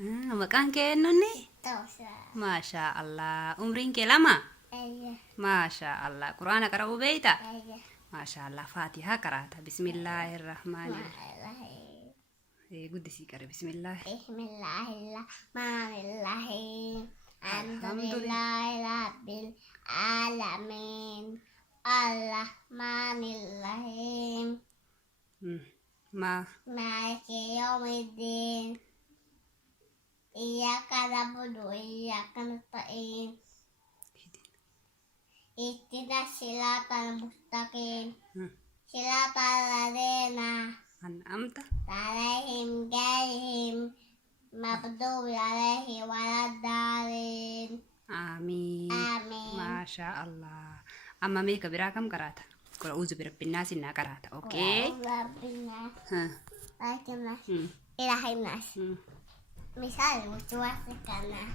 Maqaan kee eenyuuni? Tosa. Maasha Allah. Umriin kee lama? Ayya. Maasha Allah. Quraana qara'uu beeyta? Ayya. Maasha Allah. Faatihaa qaraata. Bismillahirrahmaanir guddisii qare bismillah. Bismillahirrahmanirrahim. Alhamdulillahi rabbil alamin. Ar-Rahmanirrahim. Maliki yaumiddin. Iyyaka na'budu wa iyyaka nasta'in. Ihdinas siratal mustaqim. Siratal ladzina An'amta alaihim ghairil maghdubi alaihim waladdallin. Amin. Amin. Maasha Allah. Amma meeqa biraa kam qaraata? Qul a'uuzu birabbiinnaas innaa qaraata. Okay? Rabbinas. Huh. Ilahinas. Ilahinas. Misal, musuh kana.